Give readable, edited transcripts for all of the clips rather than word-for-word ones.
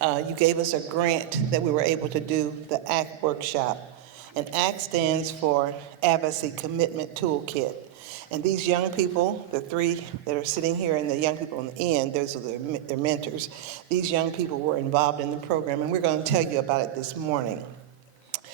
You gave us a grant that we were able to do the ACT workshop. And ACT stands for Advocacy Commitment Toolkit. And these young people, the three that are sitting here and the young people on the end, those are their mentors, these young people were involved in the program, and we're going to tell you about it this morning.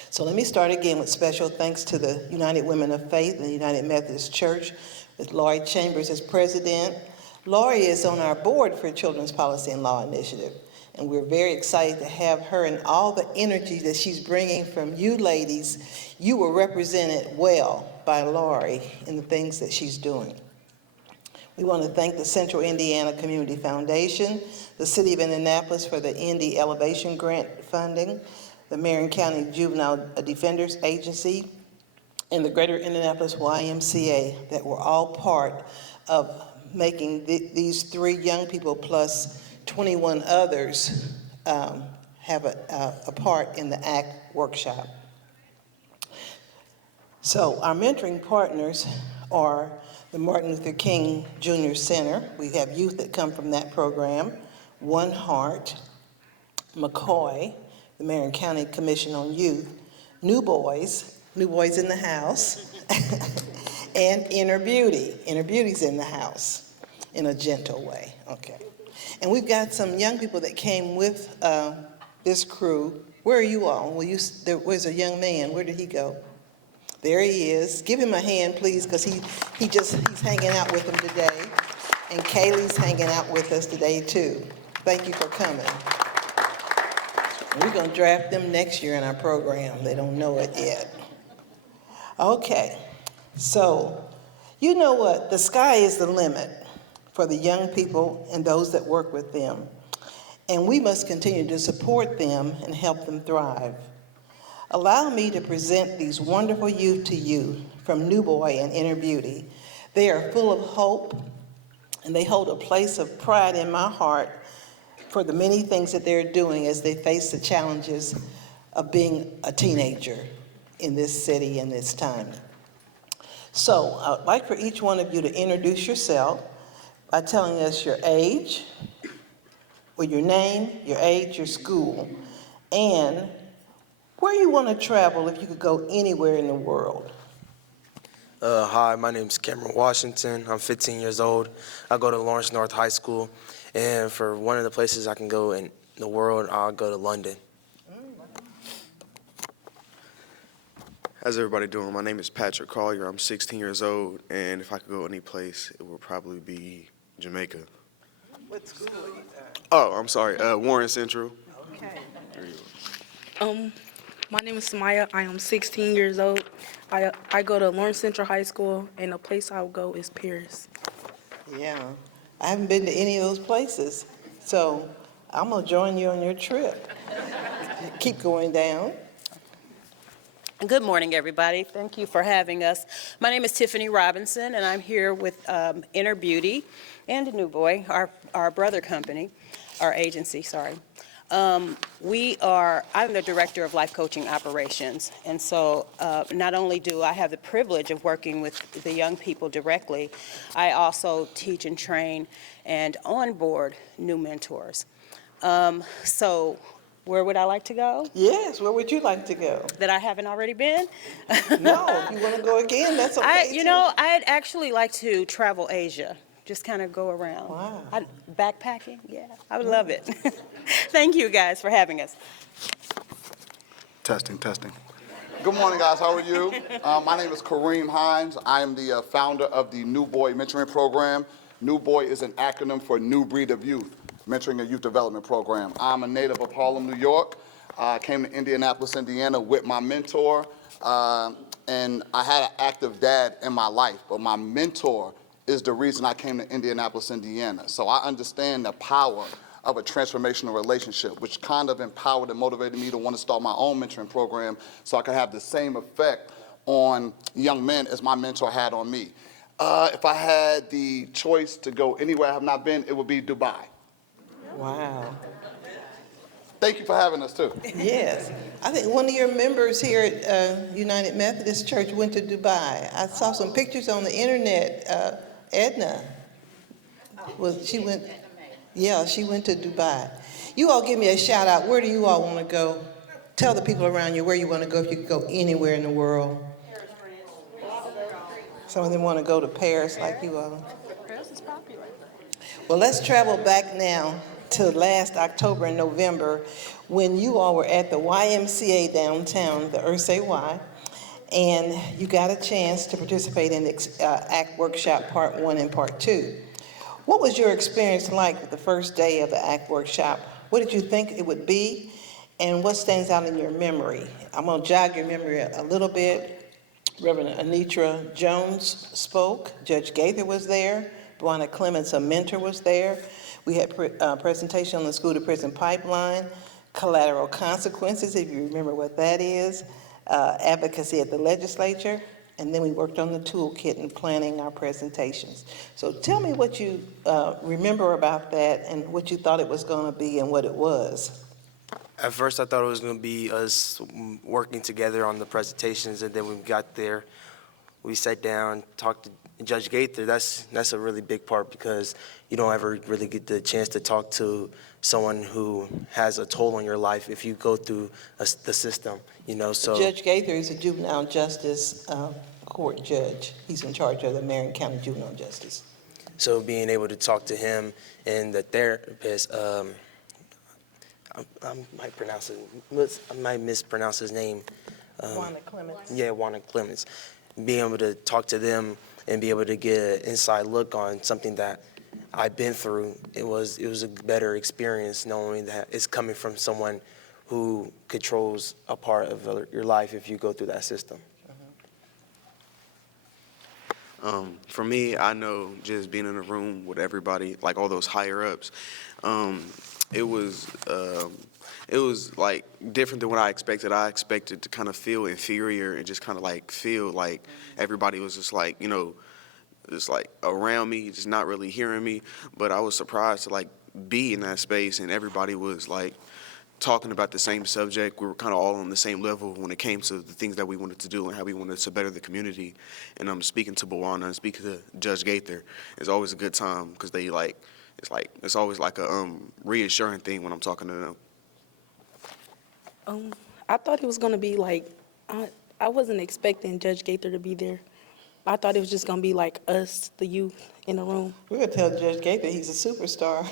So let me start again with special thanks to the United Women of Faith and the United Methodist Church, with Laurie Chambers as president. Laurie is on our board for Children's Policy and Law Initiative, and we're very excited to have her and all the energy that she's bringing from you ladies. You were represented well by Laurie in the things that she's doing. We want to thank the Central Indiana Community Foundation, the City of Indianapolis for the Indy Elevation Grant funding, the Marion County Juvenile Defenders Agency, and the Greater Indianapolis YMCA that were all part of making these three young people plus 21 others have a part in the ACT workshop. So our mentoring partners are the Martin Luther King Jr. Center. We have youth that come from that program, One Heart, McCoy, the Marion County Commission on Youth, New Boys in the house, and Inner Beauty. Inner Beauty's in the house in a gentle way, okay. And we've got some young people that came with this crew. Where are you all? Where's a young man? Where did he go? There he is. Give him a hand, please, because he's hanging out with them today. And Kaylee's hanging out with us today, too. Thank you for coming. We're going to draft them next year in our program. They don't know it yet. Okay, so you know what? The sky is the limit for the young people and those that work with them. And we must continue to support them and help them thrive. Allow me to present these wonderful youth to you from New Boy and Inner Beauty. They are full of hope, and they hold a place of pride in my heart for the many things that they're doing as they face the challenges of being a teenager in this city in this time. So I'd like for each one of you to introduce yourself by telling us your age, or your name, your age, your school, and where you want to travel if you could go anywhere in the world. Hi, my name is Cameron Washington. I'm 15 years old. I go to Lawrence North High School, and for one of the places I can go in the world, I'll go to London. How's everybody doing? My name is Patrick Collier. I'm 16 years old, and if I could go any place, it would probably be Jamaica. What school are you at? Oh, I'm sorry, Warren Central. Okay. There you go. My name is Samaya. I am 16 years old. I go to Lawrence Central High School, and the place I will go is Paris. Yeah, I haven't been to any of those places, so I'm gonna join you on your trip. Keep going down. Good morning, everybody. Thank you for having us. My name is Tiffany Robinson, and I'm here with Inner Beauty and New Boy, our brother company, our agency, sorry. I'm the director of life coaching operations, and so not only do I have the privilege of working with the young people directly, I also teach and train and onboard new mentors. So where would I like to go Yes, where would you like to go? that I haven't already been? No, if you want to go again, that's okay. I'd actually like to travel Asia, just kind of go around. Wow. Backpacking, yeah, I would love it. Thank you guys for having us. Testing. Good morning, guys. How are you? My name is Kareem Hines. I am the founder of the New Boy Mentoring Program. New Boy is an acronym for New Breed of Youth, Mentoring and Youth Development Program. I'm a native of Harlem, New York. I came to Indianapolis, Indiana with my mentor, and I had an active dad in my life, but my mentor is the reason I came to Indianapolis, Indiana. So I understand the power of a transformational relationship, which kind of empowered and motivated me to want to start my own mentoring program so I could have the same effect on young men as my mentor had on me. If I had the choice to go anywhere I have not been, it would be Dubai. Wow. Thank you for having us, too. Yes. I think one of your members here at United Methodist Church went to Dubai. I saw some pictures on the internet. Edna, she went to Dubai. You all give me a shout out. Where do you all want to go? Tell the people around you where you want to go if you could go anywhere in the world. Some of them want to go to Paris like you all. Paris is popular. Well, let's travel back now to last October and November when you all were at the YMCA downtown, the Ursay Y, and you got a chance to participate in ACT Workshop Part 1 and Part 2. What was your experience like with the first day of the ACT Workshop? What did you think it would be, and what stands out in your memory? I'm going to jog your memory a little bit. Reverend Anitra Jones spoke. Judge Gaither was there. Bwana Clements, a mentor, was there. We had a presentation on the school-to-prison pipeline, collateral consequences, if you remember what that is, advocacy at the legislature, and then we worked on the toolkit and planning our presentations. So tell me what you remember about that and what you thought it was going to be and what it was. At first, I thought it was going to be us working together on the presentations, and then when we got there, we sat down, talked to Judge Gaither. That's a really big part because you don't ever really get the chance to talk to someone who has a toll on your life if you go through the system, you know. So Judge Gaither is a juvenile justice court judge. He's in charge of the Marion County Juvenile Justice. So being able to talk to him and the therapist, I might mispronounce his name. Bwana Clements. Yeah, Bwana Clements. Being able to talk to them and be able to get an inside look on something that I've been through, it was a better experience knowing that it's coming from someone who controls a part of your life if you go through that system. For me, I know just being in a room with everybody, like all those higher ups, it was like different than what I expected. I expected to kind of feel inferior and just kind of like feel like everybody was just like, you know, just like around me, just not really hearing me. But I was surprised to like be in that space and everybody was like talking about the same subject. We were kind of all on the same level when it came to the things that we wanted to do and how we wanted to better the community. And I'm speaking to Bwana and speaking to Judge Gaither. It's always a good time because they like, it's always like a reassuring thing when I'm talking to them. I thought it was going to be like, I wasn't expecting Judge Gaither to be there. I thought it was just going to be like us, the youth, in the room. We're going to tell Judge Gaither he's a superstar.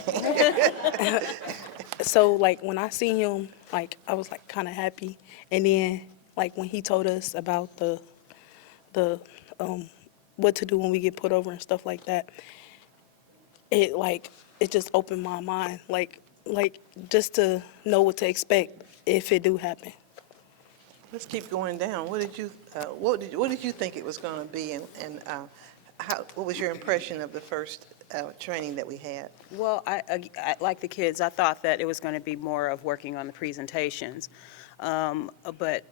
So, like, when I seen him, like, I was, like, kind of happy. And then, like, when he told us about the what to do when we get put over and stuff like that, it just opened my mind, like just to know what to expect if it do happen. Let's keep going down. What did you think it was going to be, and what was your impression of the first training that we had? Well, I like the kids, I thought that it was going to be more of working on the presentations. But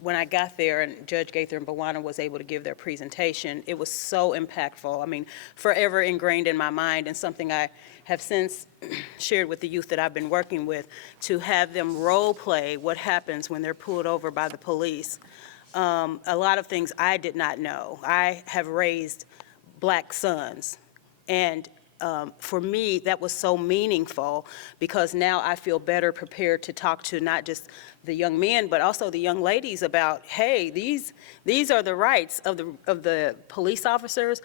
when I got there and Judge Gaither and Bwana was able to give their presentation, it was so impactful. I mean, forever ingrained in my mind and something I have since shared with the youth that I've been working with, to have them role play what happens when they're pulled over by the police. A lot of things I did not know. I have raised black sons, and for me, that was so meaningful because now I feel better prepared to talk to not just the young men, but also the young ladies about, hey, these are the rights of the police officers,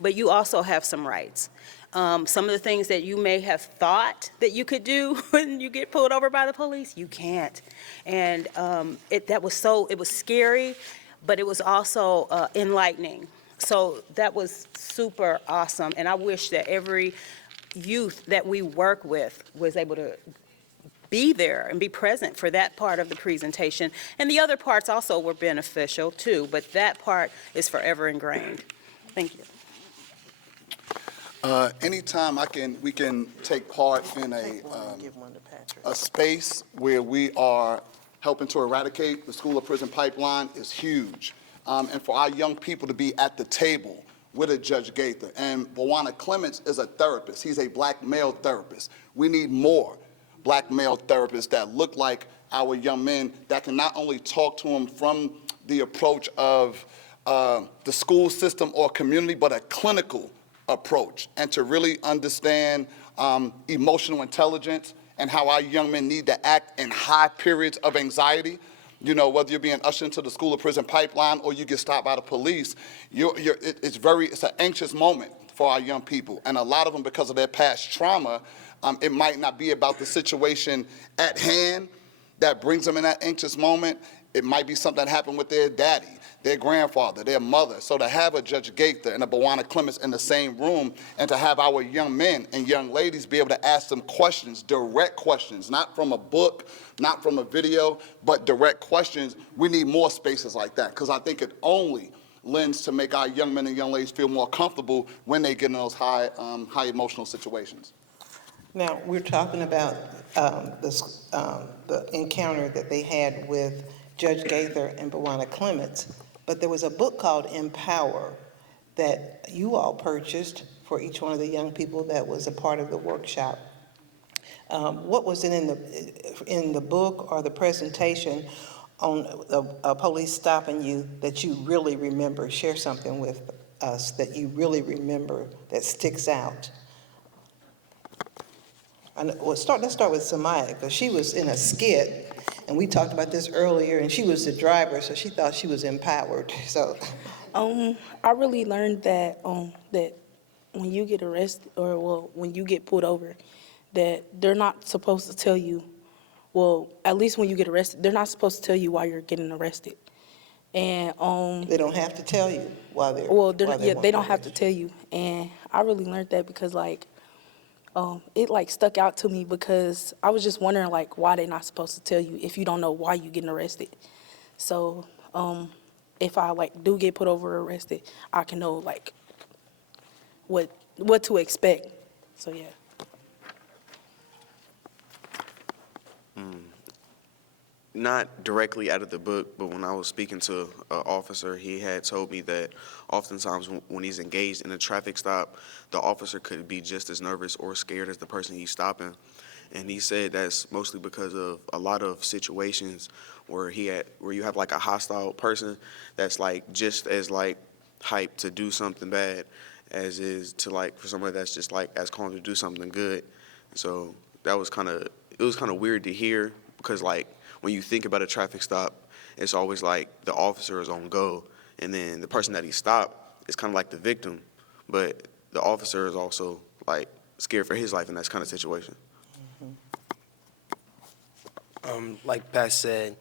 but you also have some rights. Some of the things that you may have thought that you could do when you get pulled over by the police, you can't. And it was scary, but it was also enlightening. So that was super awesome, and I wish that every youth that we work with was able to be there and be present for that part of the presentation. And the other parts also were beneficial too, but that part is forever ingrained. Thank you. Anytime we can take part in a space where we are helping to eradicate the school to prison pipeline is huge. And for our young people to be at the table with a Judge Gaither. And Bwana Clements is a therapist. He's a black male therapist. We need more black male therapists that look like our young men that can not only talk to them from the approach of the school system or community, but a clinical approach, and to really understand emotional intelligence and how our young men need to act in high periods of anxiety. You know, whether you're being ushered into the school or prison pipeline or you get stopped by the police, it's an anxious moment for our young people. And a lot of them, because of their past trauma, it might not be about the situation at hand that brings them in that anxious moment. It might be something that happened with their daddy, their grandfather, their mother. So to have a Judge Gaither and a Bwana Clements in the same room, and to have our young men and young ladies be able to ask them questions, direct questions, not from a book, not from a video, but direct questions, we need more spaces like that, because I think it only lends to make our young men and young ladies feel more comfortable when they get in those high emotional situations. Now, we're talking about the encounter that they had with Judge Gaither and Bwana Clements, but there was a book called Empower that you all purchased for each one of the young people that was a part of the workshop. What was it in the book or the presentation on a police stopping you that you really remember? Share something with us that you really remember that sticks out. Let's start with Samaya, because she was in a skit, and we talked about this earlier, and she was the driver, so she thought she was empowered. So, I really learned that that when you get arrested, or well, when you get pulled over, that they're not supposed to tell you. Well, at least when you get arrested, they're not supposed to tell you why you're getting arrested. And they don't have to tell you why they're. well, why they don't have to arrested. tell you. And I really learned that because it like stuck out to me, because I was just wondering like why they're not supposed to tell you if you don't know why you're getting arrested. So if I like do get put over or arrested, I can know like what to expect. So yeah. Not directly out of the book, but when I was speaking to an officer, he had told me that oftentimes when he's engaged in a traffic stop, the officer could be just as nervous or scared as the person he's stopping. And he said that's mostly because of a lot of situations where you have like a hostile person that's like just as like hyped to do something bad as is to like for somebody that's just like as calm to do something good. So it was kind of weird to hear, because like when you think about a traffic stop, it's always like the officer is on go, and then the person that he stopped is kind of like the victim, but the officer is also like scared for his life in that kind of situation. Like Pat said,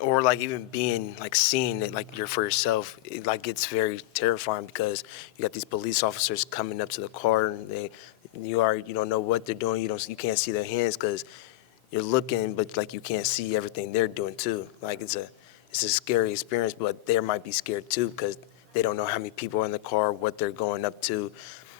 or even being seeing it you're for yourself, it gets very terrifying, because you got these police officers coming up to the car, and you don't know what they're doing. You can't see their hands because you're looking, but you can't see everything they're doing too. It's a scary experience, but they might be scared too, because they don't know how many people are in the car, what they're going up to,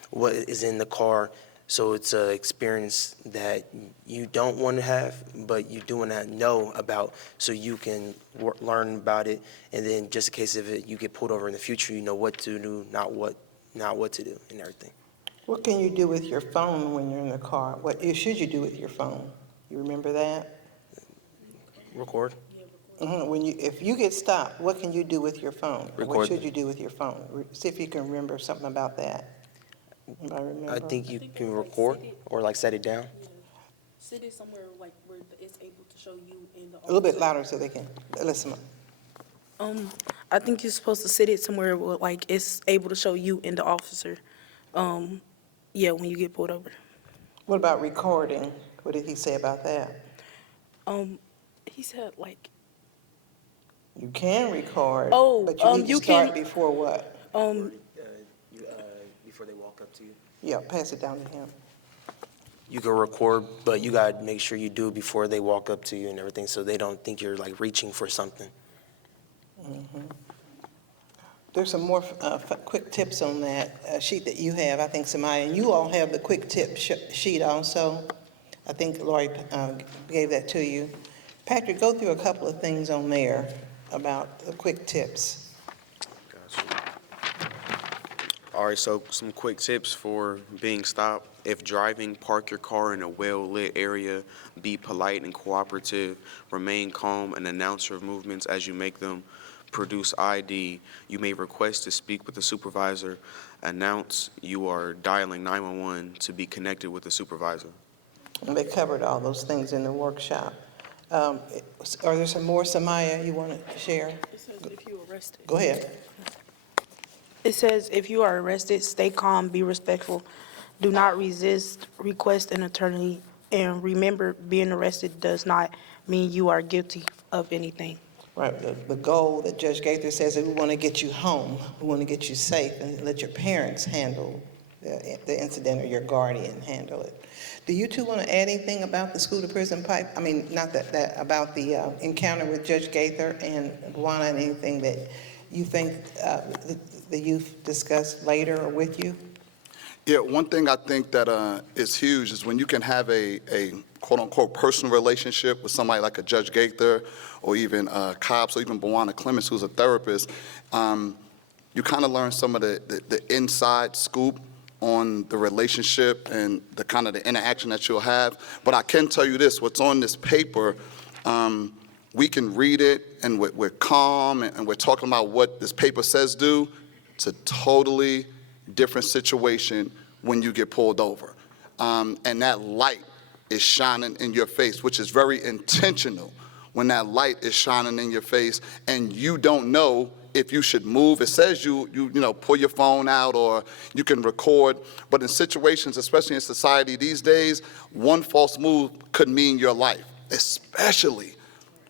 what is in the car. So it's an experience that you don't want to have, but you do want to know about, so you can learn about it, and then just in case of it, you get pulled over in the future, you know what to do, not what to do, and everything. What can you do with your phone when you're in the car? What should you do with your phone? You remember that? Record. If you get stopped, what can you do with your phone? What Record should them. you do with your phone? See if you can remember something about that. Anybody remember? I think you can record or set it down. Sit it somewhere like where it's able to show you in the A little bit louder so they can listen. I think you're supposed to sit it somewhere where like it's able to show you and the officer. Yeah, when you get pulled over. What about recording? What did he say about that? He said like You can record, Oh, but you need to you start can- before what? Before they walk up to you. Yeah, pass it down to him. You can record, but you gotta make sure you do it before they walk up to you and everything, so they don't think you're reaching for something. There's some more quick tips on that sheet that you have, I think, Samaya, and you all have the quick tip sheet also. I think Lori gave that to you. Patrick, go through a couple of things on there about the quick tips. All right, so some quick tips for being stopped. If driving, park your car in a well-lit area, be polite and cooperative, remain calm and announce your movements as you make them, produce ID. You may request to speak with the supervisor, announce you are dialing 911 to be connected with the supervisor. And they covered all those things in the workshop. Are there some more, Samaya, you want to share? It says if you arrested. Go ahead. It says if you are arrested, stay calm, be respectful, do not resist, request an attorney, and remember, being arrested does not mean you are guilty of anything. Right, the goal that Judge Gaither says is we want to get you home, we want to get you safe, and let your parents handle the incident, or your guardian handle it. Do you two want to add anything about the school to prison pipe? I mean, not that about the encounter with Judge Gaither and Buwana, and anything that you think the youth discussed later or with you? Yeah, one thing I think that is huge is when you can have a quote-unquote personal relationship with somebody like a Judge Gaither, or even Cobbs, or even Buwana Clemens, who's a therapist. You kind of learn some of the inside scoop on the relationship and the kind of the interaction that you'll have. But I can tell you this, what's on this paper, we can read it and we're calm and we're talking about what this paper says do. It's a totally different situation when you get pulled over. And that light is shining in your face, which is very intentional when that light is shining in your face and you don't know if you should move. It says you pull your phone out or you can record, but in situations, especially in society these days, one false move could mean your life, especially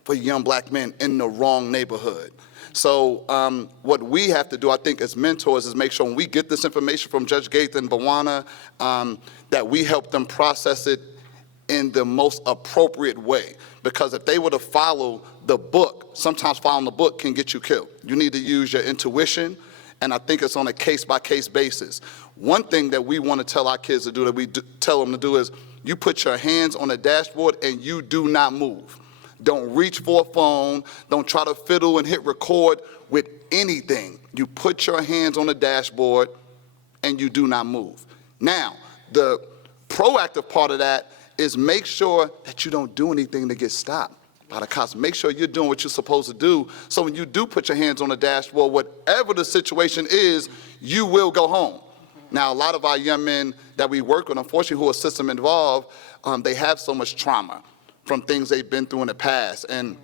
for young black men in the wrong neighborhood. So what we have to do, I think, as mentors is make sure when we get this information from Judge Gaither and Buwana, that we help them process it in the most appropriate way. Because if they were to follow the book, sometimes following the book can get you killed. You need to use your intuition, and I think it's on a case-by-case basis. One thing that we want to tell our kids to do, that we tell them to do, is you put your hands on the dashboard and you do not move. Don't reach for a phone. Don't try to fiddle and hit record with anything. You put your hands on the dashboard and you do not move. Now, the proactive part of that is make sure that you don't do anything to get stopped by the cops. Make sure you're doing what you're supposed to do, so when you do put your hands on the dashboard, whatever the situation is, you will go home. Now, a lot of our young men that we work with, unfortunately, who are system involved, they have so much trauma from things they've been through in the past and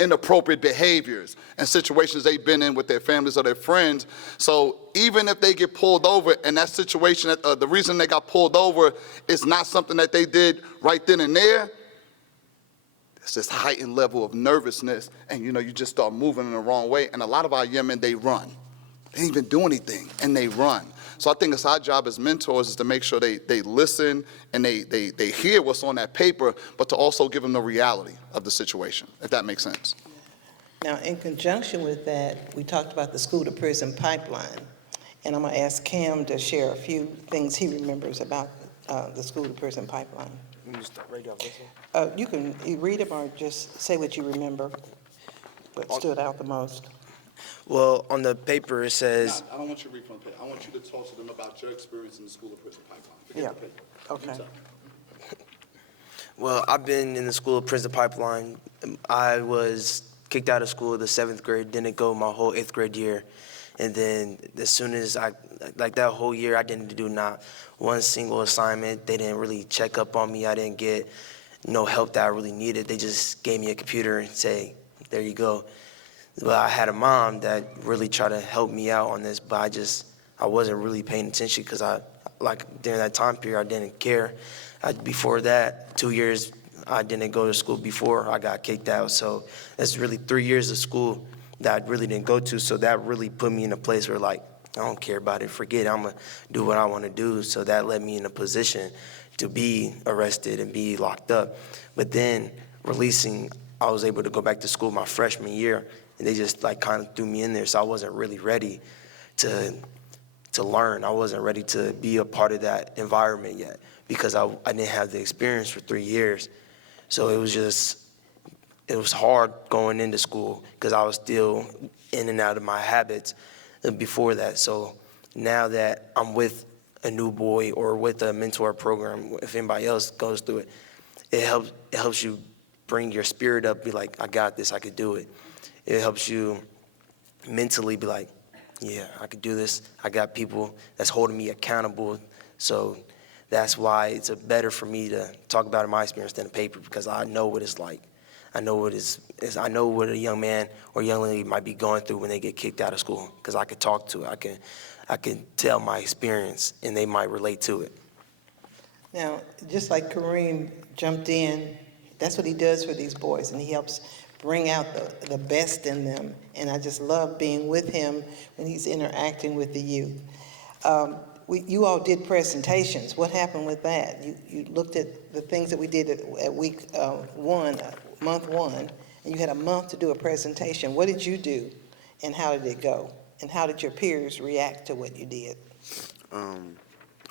inappropriate behaviors and situations they've been in with their families or their friends. So even if they get pulled over and that situation, the reason they got pulled over is not something that they did right then and there, it's this heightened level of nervousness, and you just start moving in the wrong way. And a lot of our young men, they run. They didn't even do anything, and they run. So I think it's our job as mentors is to make sure they listen and they hear what's on that paper, but to also give them the reality of the situation, if that makes sense. Now, in conjunction with that, we talked about the school to prison pipeline, and I'm going to ask Cam to share a few things he remembers about the school to prison pipeline. You can start right off this one. You can read them or just say what you remember, what stood out the most. Well, on the paper it says, I don't want you to read from the paper. I want you to talk to them about your experience in the school to prison pipeline. Forget Yeah. the paper. Okay. You tell. well, I've been in the school prison pipeline. I was kicked out of school the 7th grade, didn't go my whole 8th grade year. And then as soon as that whole year, I didn't do not one single assignment. They didn't really check up on me. I didn't get no help that I really needed. They just gave me a computer and say, there you go. But I had a mom that really tried to help me out on this, but I wasn't really paying attention because during that time period, I didn't care. Before that, 2 years, I didn't go to school before I got kicked out. So that's really 3 years of school that I really didn't go to. So that really put me in a place where I don't care about it, forget it, I'm gonna do what I wanna do. So that led me in a position to be arrested and be locked up. But then releasing, I was able to go back to school my freshman year, and they just kind of threw me in there. So I wasn't really ready to learn. I wasn't ready to be a part of that environment yet because I didn't have the experience for 3 years. So it was hard going into school because I was still in and out of my habits before that. So now that I'm with a new boy or with a mentor program, if anybody else goes through it, it helps you bring your spirit up, be like, I got this, I could do it. It helps you mentally be like, yeah, I could do this. I got people that's holding me accountable. So that's why it's better for me to talk about my experience than a paper, because I know what it's like. I know I know what a young man or young lady might be going through when they get kicked out of school, because I could talk to it. I can tell my experience, and they might relate to it. Now, just like Kareem jumped in, that's what he does for these boys, and he helps bring out the best in them. And I just love being with him when he's interacting with the youth. You all did presentations. What happened with that? You looked at the things that we did at week month one, and you had a month to do a presentation. What did you do, and how did it go? And how did your peers react to what you did?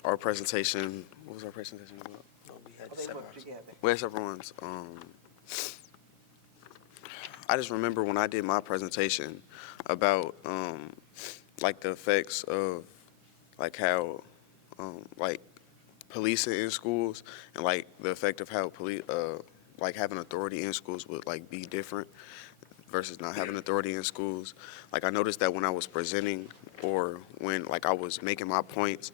Our presentation, what was our presentation about? We had several ones. I just remember when I did my presentation about like the effects of like how like policing in schools, and like the effect of how police like having authority in schools would like be different versus not having authority in schools. Like I noticed that when I was presenting or when like I was making my points,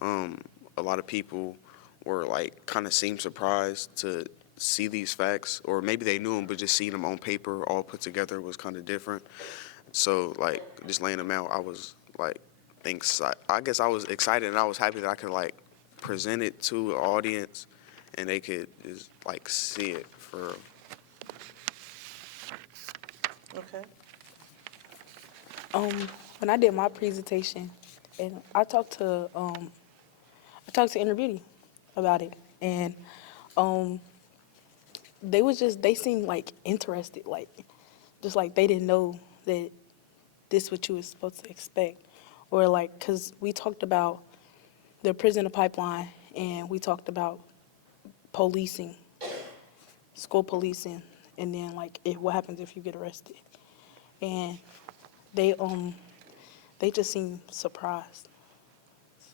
a lot of people were like kind of seemed surprised to see these facts, or maybe they knew them, but just seeing them on paper all put together was kind of different. So like just laying them out, I was like, I guess I was excited, and I was happy that I could like present it to an audience and they could just like see it for real. Okay. When I did my presentation, and I talked to Inner Beauty about it, and they seemed like interested, like just like they didn't know that this what you was supposed to expect, or like, cause we talked about the prisoner pipeline, and we talked about policing, school policing, and then like what happens if you get arrested, and they just seemed surprised.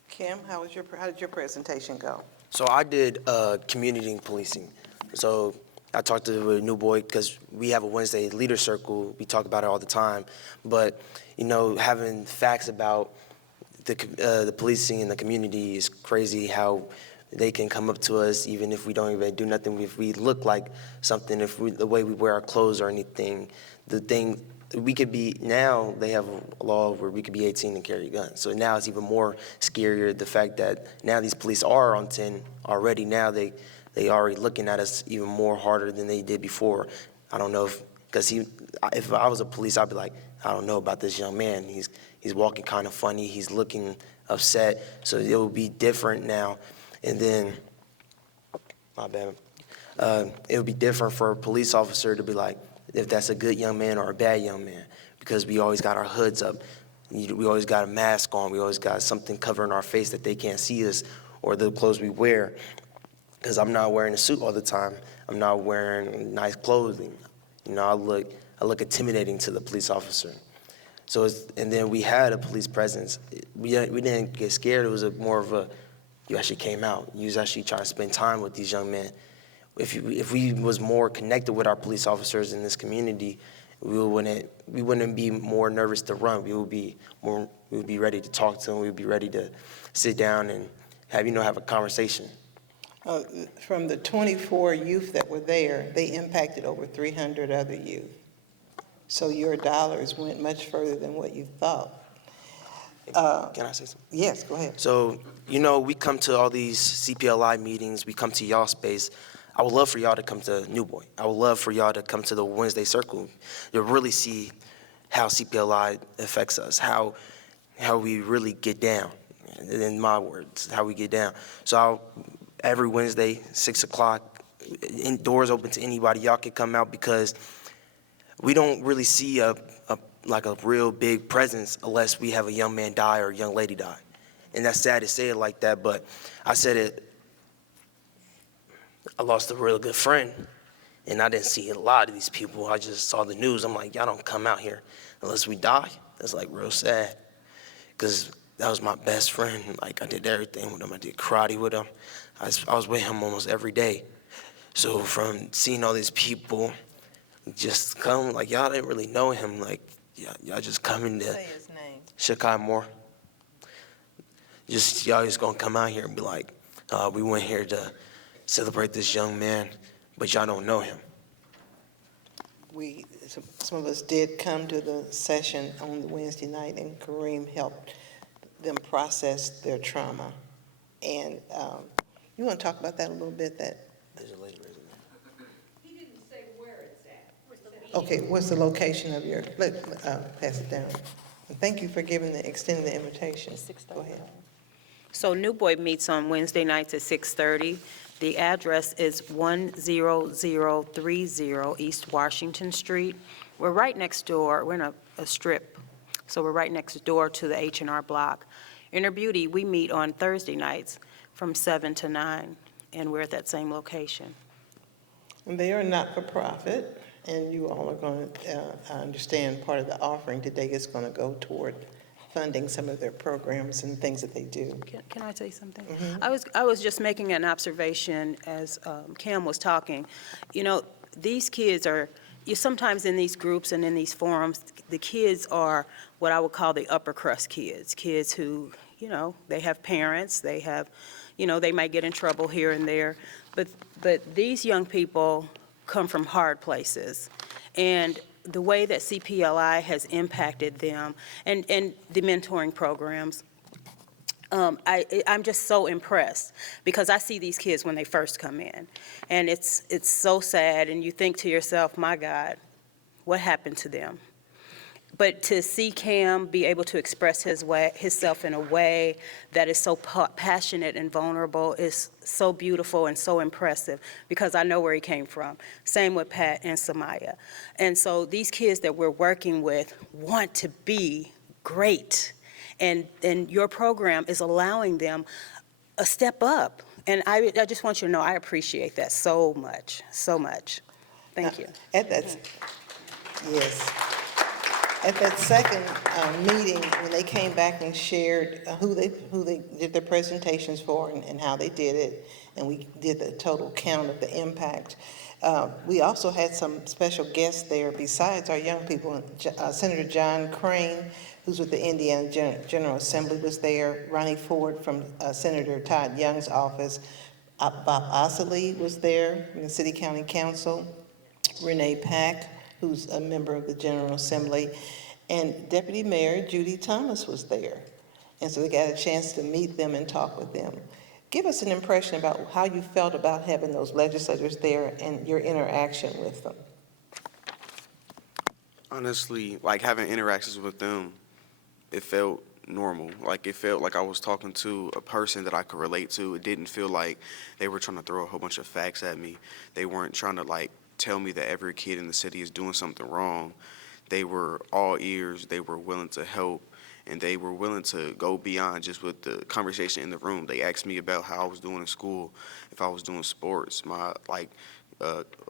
Kim, how did your presentation go? So I did community policing. So I talked to a new boy, because we have a Wednesday leader circle. We talk about it all the time. But, you know, having facts about the policing in the community is crazy, how they can come up to us even if we don't even do nothing. If we look like something, the way we wear our clothes or anything, we could be, now they have a law where we could be 18 and carry a gun. So now it's even more scarier, the fact that now these police are on 10 already. Now they already looking at us even more harder than they did before. I don't know because if I was a police, I'd be like, I don't know about this young man. He's walking kind of funny. He's looking upset. So it will be different now. And then, my bad. It would be different for a police officer to be like, if that's a good young man or a bad young man, because we always got our hoods up. We always got a mask on. We always got something covering our face that they can't see us, or the clothes we wear. Because I'm not wearing a suit all the time. I'm not wearing nice clothing. You know, I look intimidating to the police officer. So and then we had a police presence. We didn't get scared. It was more of a, you actually came out. You was actually trying to spend time with these young men. If we was more connected with our police officers in this community, we wouldn't be more nervous to run. We would be ready to talk to them. We would be ready to sit down and have a conversation. From the 24 youth that were there, they impacted over 300 other youth. So your dollars went much further than what you thought. Can I say something? Yes, go ahead. So, we come to all these CPLI meetings. We come to y'all space. I would love for y'all to come to New Boy. I would love for y'all to come to the Wednesday Circle. You'll really see how CPLI affects us, how we really get down. In my words, how we get down. So every Wednesday, 6 o'clock, doors open to anybody. Y'all can come out, because we don't really see a real big presence unless we have a young man die or a young lady die. And that's sad to say it like that, but I said it. I lost a real good friend, and I didn't see a lot of these people. I just saw the news. I'm like, y'all don't come out here unless we die. That's like real sad, because that was my best friend. Like, I did everything with him. I did karate with him. I was with him almost every day. So from seeing all these people just come, like, y'all didn't really know him. Like, y'all just coming to Say his name. Shakai Moore. Y'all just gonna come out here and be like, We went here to celebrate this young man, but y'all don't know him. Some of us did come to the session on the Wednesday night, and Kareem helped them process their trauma. And you want to talk about that a little bit? There's a lady raising He didn't say where it's at. Okay, what's the location of your, pass it down. And thank you for extending the invitation. Go ahead. So New Boy meets on Wednesday nights at 6:30. The address is 10030 East Washington Street. We're right next door, we're in a strip, so we're right next door to the H&R Block. Inner Beauty, we meet on Thursday nights from 7 to 9, and we're at that same location. And they are not-for-profit, and you all are going to, I understand, part of the offering today is going to go toward funding some of their programs and things that they do. Can I say something? I was just making an observation as Cam was talking. You know, these kids are, sometimes in these groups and in these forums, the kids are what I would call the upper crust kids who, you know, they have parents, they have, you know, they might get in trouble here and there, but these young people come from hard places. And the way that CPLI has impacted them and the mentoring programs, I'm just so impressed because I see these kids when they first come in. And it's so sad, and you think to yourself, my God, what happened to them? But to see Cam be able to express himself in a way that is so passionate and vulnerable is so beautiful and so impressive because I know where he came from. Same with Pat and Samaya. And so these kids that we're working with want to be great. And your program is allowing them a step up. And I just want you to know I appreciate that so much, so much. Thank you. Yes. At that second meeting, when they came back and shared who they did their presentations for and how they did it, and we did the total count of the impact, we also had some special guests there besides our young people. Senator John Crane, who's with the Indiana General Assembly, was there. Ronnie Ford from Senator Todd Young's office. Bob Ossoly was there from the City County Council. Renee Pack, who's a member of the General Assembly, and Deputy Mayor Judy Thomas was there. And so we got a chance to meet them and talk with them. Give us an impression about how you felt about having those legislators there and your interaction with them. Honestly, like having interactions with them, it felt normal. Like it felt like I was talking to a person that I could relate to. It didn't feel like they were trying to throw a whole bunch of facts at me. They weren't trying to like tell me that every kid in the city is doing something wrong. They were all ears. They were willing to help, and they were willing to go beyond just with the conversation in the room. They asked me about how I was doing in school, if I was doing sports, my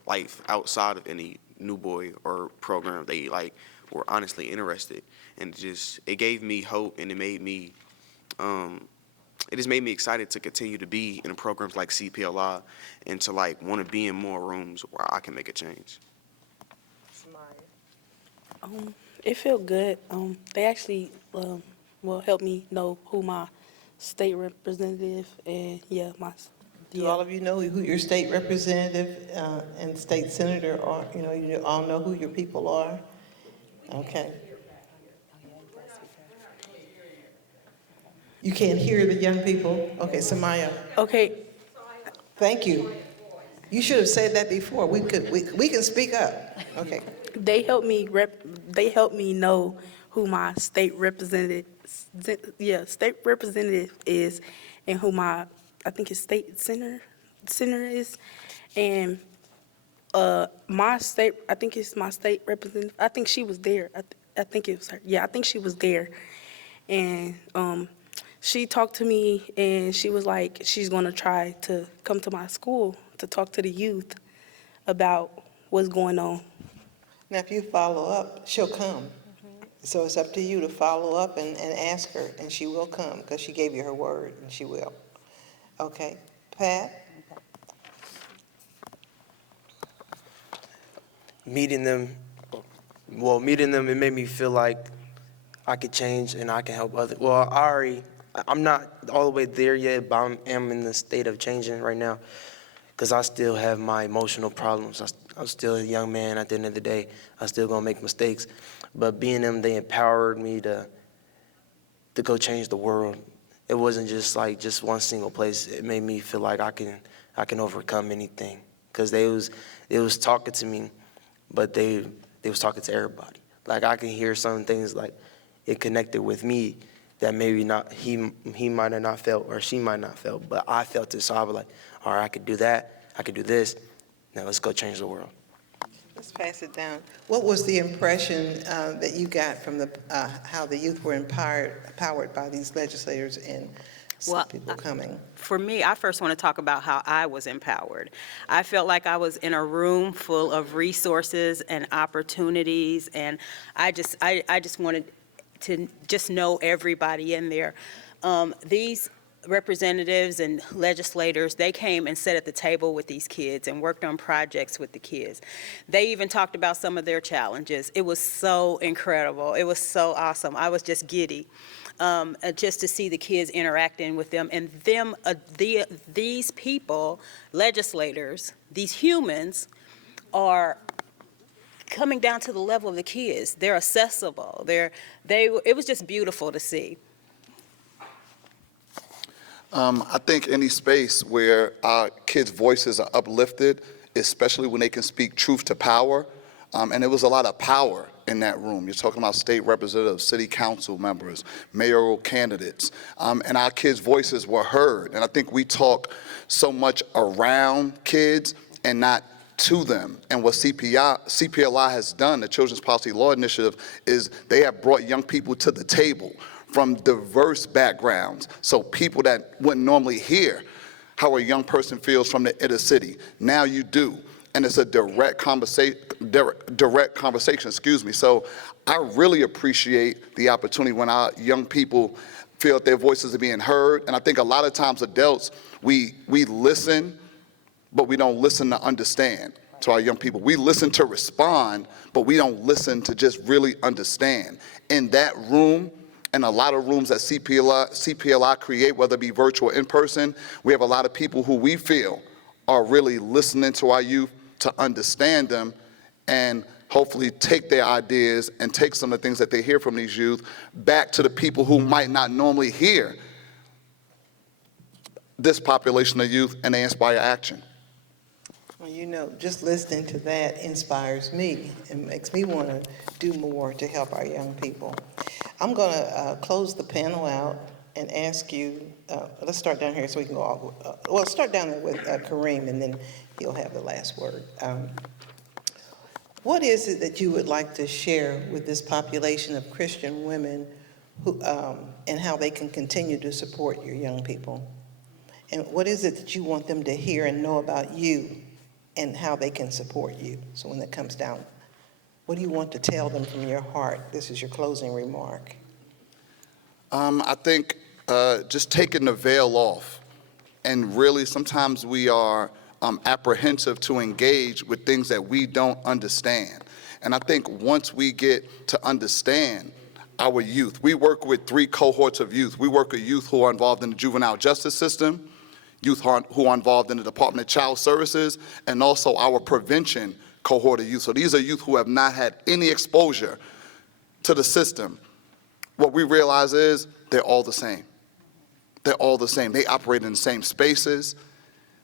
life outside of any New Boy or program. They were honestly interested, and it gave me hope, and it made me it just made me excited to continue to be in programs like CPLI and to want to be in more rooms where I can make a change. It felt good. They actually helped me know who my state representative and Do all of you know who your state representative and state senator are? You know, you all know who your people are? Okay. You can't hear the young people? Okay, Samaya. Okay, Thank you. You should have said that before. We can speak up. Okay. they helped me know who my state representative is, and who I think his state senator is, and my state, I think it's my state representative. I think she was there. I think it was her. Yeah, I think she was there, and she talked to me, and she was like, she's gonna try to come to my school to talk to the youth about what's going on. Now, if you follow up, she'll come. So it's up to you to follow up and ask her, and she will come because she gave you her word, and she will. Okay. Pat? Meeting them, it made me feel like I could change and I can help others. Well, I already I'm not all the way there yet, but I'm in the state of changing right now because I still have my emotional problems. I'm still a young man at the end of the day. I still gonna make mistakes. But being them, they empowered me to go change the world. It wasn't just like just one single place. It made me feel like I can overcome anything because they was talking to me, but they was talking to everybody. Like I can hear some things like it connected with me that maybe not he might have not felt or she might not felt, but I felt it. So I was like, all right, I could do that. I could do this. Now let's go change the world. Let's pass it down. What was the impression that you got from how the youth were empowered by these legislators and some Well, people coming? For me, I first want to talk about how I was empowered. I felt like I was in a room full of resources and opportunities, and I just wanted to just know everybody in there. These representatives and legislators, they came and sat at the table with these kids and worked on projects with the kids. They even talked about some of their challenges. It was so incredible. It was so awesome. I was just giddy. Just to see the kids interacting with them, and these people, legislators, these humans, are coming down to the level of the kids. They're accessible. It was just beautiful to see. I think any space where our kids' voices are uplifted, especially when they can speak truth to power, and there was a lot of power in that room. You're talking about state representatives, city council members, mayoral candidates, and our kids' voices were heard. And I think we talk so much around kids and not to them. And what CPLI has done, the Children's Policy Law Initiative, is they have brought young people to the table from diverse backgrounds. So people that wouldn't normally hear how a young person feels from the inner city, now you do. And it's a direct conversation, excuse me. So I really appreciate the opportunity when our young people feel that their voices are being heard. And I think a lot of times adults, we listen, but we don't listen to understand. To our young people, we listen to respond, but we don't listen to just really understand. In that room, and a lot of rooms that CPLI create, whether it be virtual or in person, we have a lot of people who we feel are really listening to our youth to understand them and hopefully take their ideas and take some of the things that they hear from these youth back to the people who might not normally hear this population of youth, and they inspire action. Well, you know, just listening to that inspires me and makes me want to do more to help our young people. I'm going to close the panel out and ask you, let's start down here so we can go all, well, start down there with Kareem, and then he'll have the last word. What is it that you would like to share with this population of Christian women who, and how they can continue to support your young people? And what is it that you want them to hear and know about you and how they can support you? So when it comes down, what do you want to tell them from your heart? This is your closing remark. I think just taking the veil off, and really sometimes we are apprehensive to engage with things that we don't understand. And I think once we get to understand our youth, we work with 3 cohorts of youth. We work with youth who are involved in the juvenile justice system, youth who are involved in the Department of Child Services, and also our prevention cohort of youth. So these are youth who have not had any exposure to the system. What we realize is they're all the same. They're all the same. They operate in the same spaces.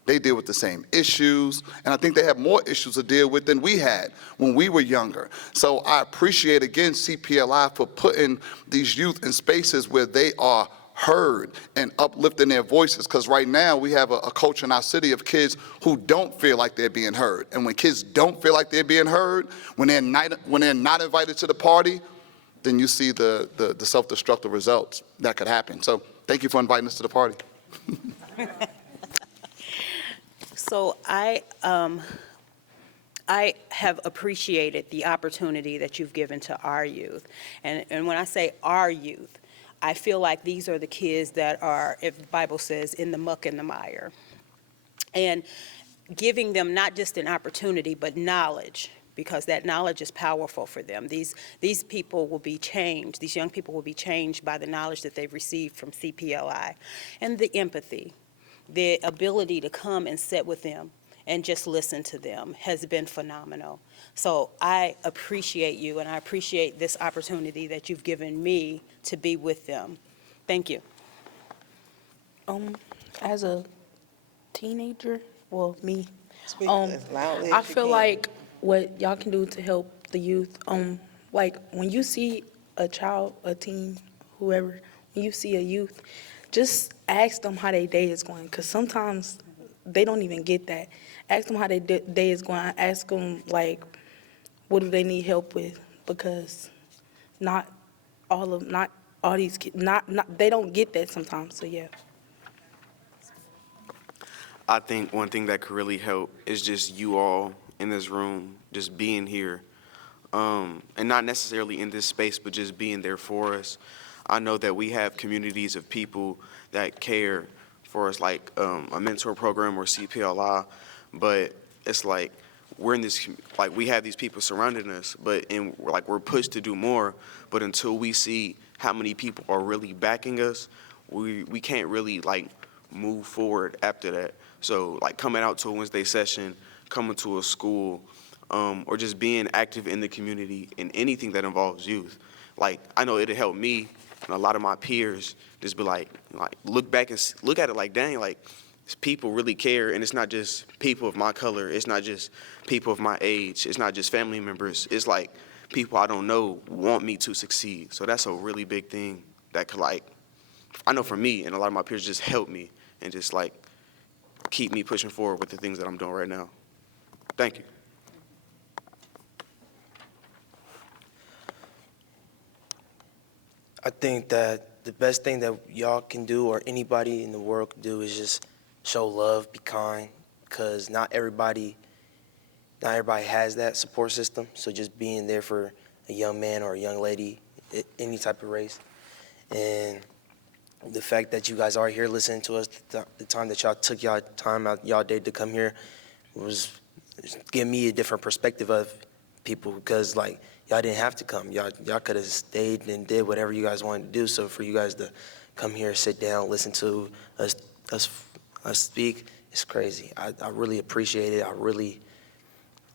They deal with the same issues. And I think they have more issues to deal with than we had when we were younger. So I appreciate, again, CPLI for putting these youth in spaces where they are heard and uplifting their voices, because right now we have a culture in our city of kids who don't feel like they're being heard. And when kids don't feel like they're being heard, when they're not invited to the party, then you see the self-destructive results that could happen. So thank you for inviting us to the party. So I have appreciated the opportunity that you've given to our youth. And when I say our youth, I feel like these are the kids that are, if the Bible says, in the muck and the mire. And giving them not just an opportunity, but knowledge, because that knowledge is powerful for them. These people will be changed, these young people will be changed by the knowledge that they've received from CPLI. And the empathy, the ability to come and sit with them and just listen to them has been phenomenal. So I appreciate you, and I appreciate this opportunity that you've given me to be with them. Thank you. As a teenager, well, me, Speak as loudly as I you feel can. like what y'all can do to help the youth, like when you see a child, a teen, whoever, when you see a youth, just ask them how their day is going, because sometimes they don't even get that. Ask them how their day is going. Ask them, like, what do they need help with, because not all these kids, they don't get that sometimes, so yeah. I think one thing that could really help is just you all in this room, just being here, and not necessarily in this space, but just being there for us. I know that we have communities of people that care for us, like a mentor program or CPLI, but it's like we're in this, like we have these people surrounding us, but we're pushed to do more, but until we see how many people are really backing us, we can't really like move forward after that. So like coming out to a Wednesday session, coming to a school, or just being active in the community in anything that involves youth. Like I know it'll help me and a lot of my peers just be like look back and look at it like, dang, like people really care, and it's not just people of my color, it's not just people of my age, it's not just family members, it's like people I don't know want me to succeed. So that's a really big thing that could, like, I know for me and a lot of my peers, just help me and just like keep me pushing forward with the things that I'm doing right now. Thank you. I think that the best thing that y'all can do, or anybody in the world can do, is just show love, be kind, because not everybody has that support system. So just being there for a young man or a young lady, any type of race, and the fact that you guys are here listening to us, the time that y'all took y'all time out y'all day to come here was giving me a different perspective of people, because like y'all didn't have to come. Y'all could have stayed and did whatever you guys wanted to do. So for you guys to come here, sit down, listen to us speak, it's crazy. I really appreciate it. I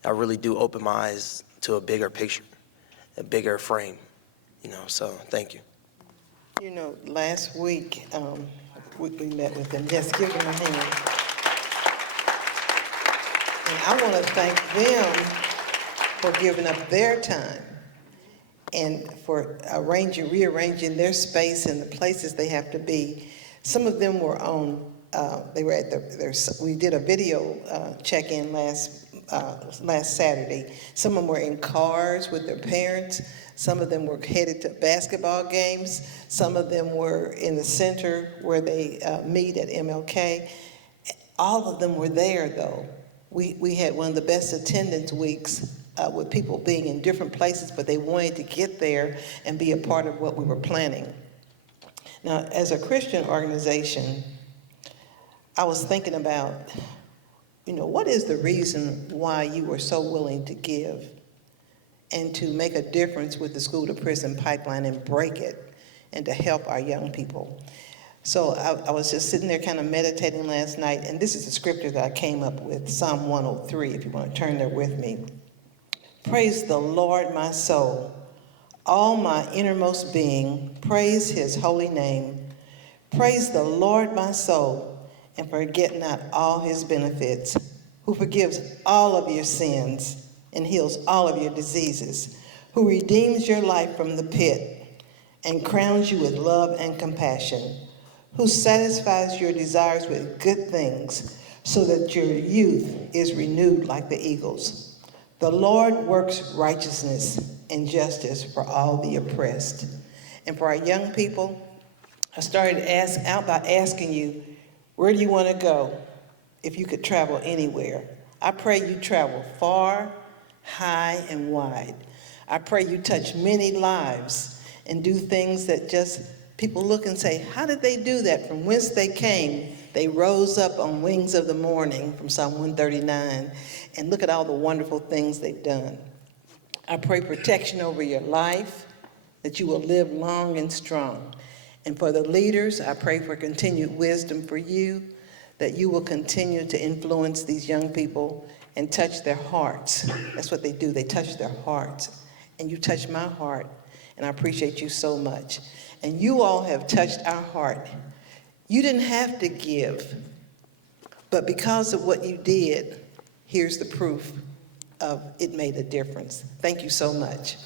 really do open my eyes to a bigger picture, a bigger frame, so thank you. You know, last week, we met with them. Yes, give them a hand. And I want to thank them for giving up their time and for rearranging their space and the places they have to be. Some of them were they were at we did a video check-in last Saturday. Some of them were in cars with their parents. Some of them were headed to basketball games. Some of them were in the center where they meet at MLK. All of them were there, though. We had one of the best attendance weeks with people being in different places, but they wanted to get there and be a part of what we were planning. Now, as a Christian organization, I was thinking about, what is the reason why you were so willing to give and to make a difference with the school-to-prison pipeline and break it and to help our young people? So I was just sitting there kind of meditating last night, and this is the scripture that I came up with, Psalm 103, if you want to turn there with me. Praise the Lord, my soul. All my innermost being, praise his holy name. Praise the Lord, my soul, and forget not all his benefits, who forgives all of your sins and heals all of your diseases, who redeems your life from the pit and crowns you with love and compassion, who satisfies your desires with good things so that your youth is renewed like the eagles. The Lord works righteousness and justice for all the oppressed. And for our young people, I started out by asking you, where do you want to go if you could travel anywhere? I pray you travel far, high, and wide. I pray you touch many lives and do things that just People look and say, how did they do that? From whence they came, they rose up on wings of the morning, from Psalm 139, and look at all the wonderful things they've done. I pray protection over your life, that you will live long and strong. And for the leaders, I pray for continued wisdom for you, that you will continue to influence these young people and touch their hearts. That's what they do, they touch their hearts. And you touch my heart, and I appreciate you so much. And you all have touched our heart. You didn't have to give, but because of what you did, here's the proof of it made a difference. Thank you so much.